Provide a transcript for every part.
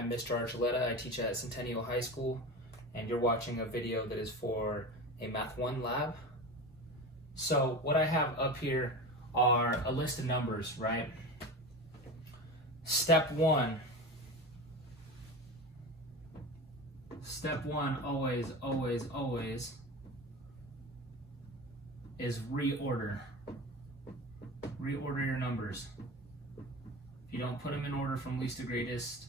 I'm Mr. Archuleta. I teach at Centennial High School, and you're watching a video that is for a Math 1 lab. So what I have up here are a list of numbers, right? Step one, always is reorder. Reorder your numbers. If you don't put them in order from least to greatest,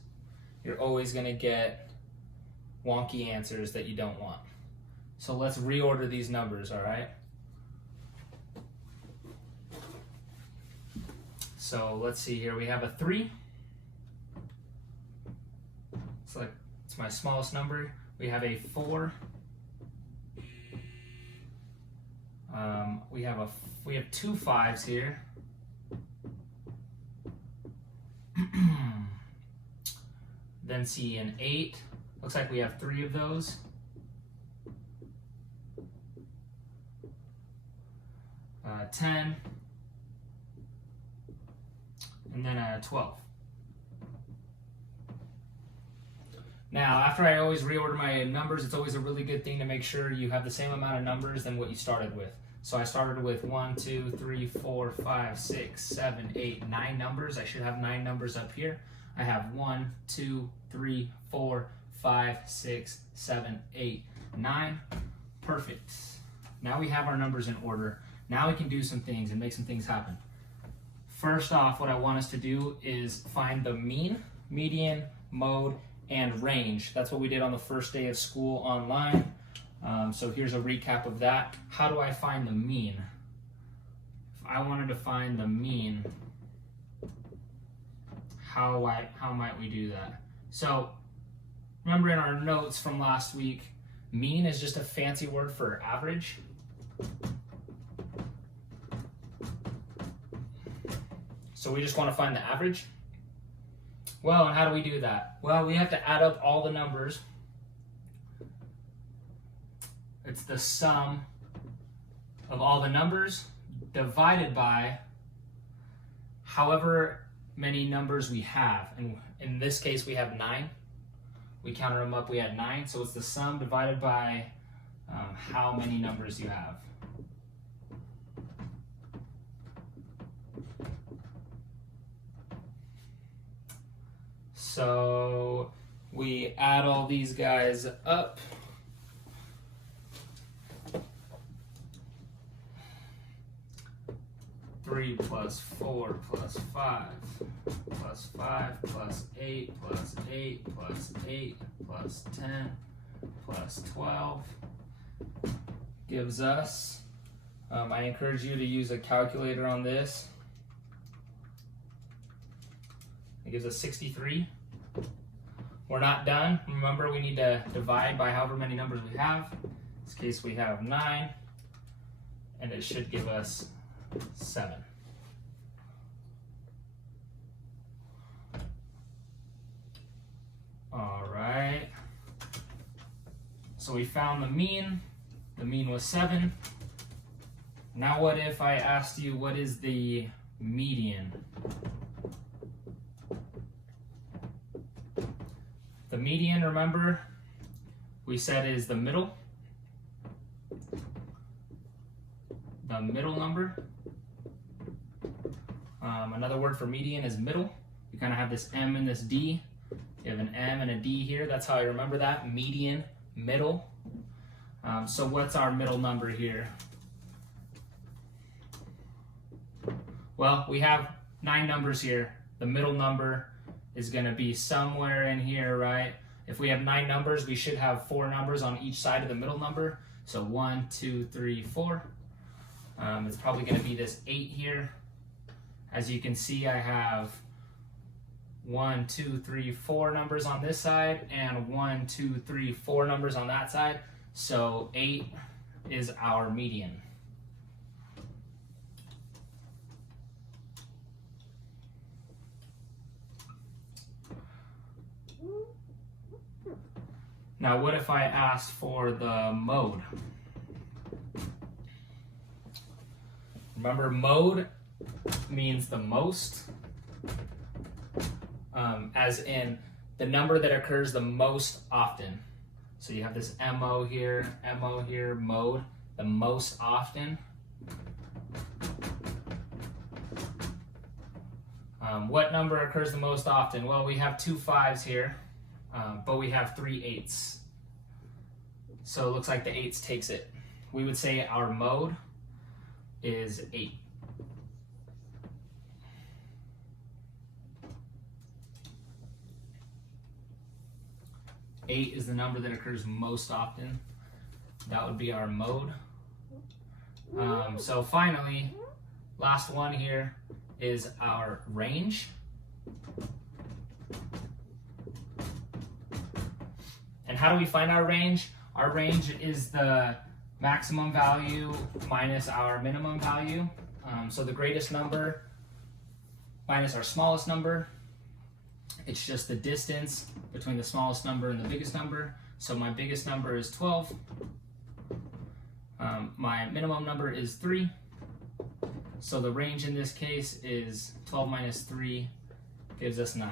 you're always going to get wonky answers that you don't want. So let's reorder these numbers, all right? So let's see here. We have a 3. It's my smallest number. We have a 4. We have 2 5s here. Then see an 8. Looks like we have 3 of those. Uh, 10. And then a 12. Now, after I always reorder my numbers, it's always a really good thing to make sure you have the same amount of numbers than what you started with. So I started with 1, 2, 3, 4, 5, 6, 7, 8, 9 numbers. I should have 9 numbers up here. I have 1, 2, 3, 4, 5, 6, 7, 8, 9. Perfect. Now we have our numbers in order. Now we can do some things and make some things happen. First off, what I want us to do is find the mean, median, mode, and range. That's what we did on the first day of school online. So here's a recap of that. How do I find the mean? If I wanted to find the mean, how might we do that? So remember in our notes from last week, mean is just a fancy word for average. So we just want to find the average. Well, and how do we do that? Well, we have to add up all the numbers. It's the sum of all the numbers divided by however many numbers we have. And in this case, we have 9. We counted them up, we had 9. So it's the sum divided by how many numbers you have. So we add all these guys up. Three plus 4 plus 5 plus 5 plus 8 plus 8 plus 8 plus 10 plus 12 gives us, I encourage you to use a calculator on this. It gives us 63. We're not done. Remember, we need to divide by however many numbers we have. In this case, we have 9, and it should give us 7. All right. So we found the mean. The mean was 7. Now what if I asked you what is the median? The median, remember, we said is the middle. The middle number. Another word for median is middle. You kind of have this M and this D. You have an M and a D here. That's how I remember that. Median, middle. So what's our middle number here? Well, we have 9 numbers here. The middle number is going to be somewhere in here, right? If we have 9 numbers, we should have 4 numbers on each side of the middle number. So 1, 2, 3, 4. It's probably going to be this 8 here. As you can see, I have 1, 2, 3, 4 numbers on this side and 1, 2, 3, 4 numbers on that side. So 8 is our median. Now, what if I asked for the mode? Remember, mode means the most, as in the number that occurs the most often. So you have this MO here, mode, the most often. What number occurs the most often? Well, we have 2 5s here, but we have 3 8s. So it looks like the 8s takes it. We would say our mode is 8. Eight is the number that occurs most often. That would be our mode. So finally, last one here is our range. And how do we find our range? Our range is the maximum value minus our minimum value. So the greatest number minus our smallest number. It's just the distance between the smallest number and the biggest number. So my biggest number is 12. My minimum number is 3. So the range in this case is 12 minus 3 gives us 9.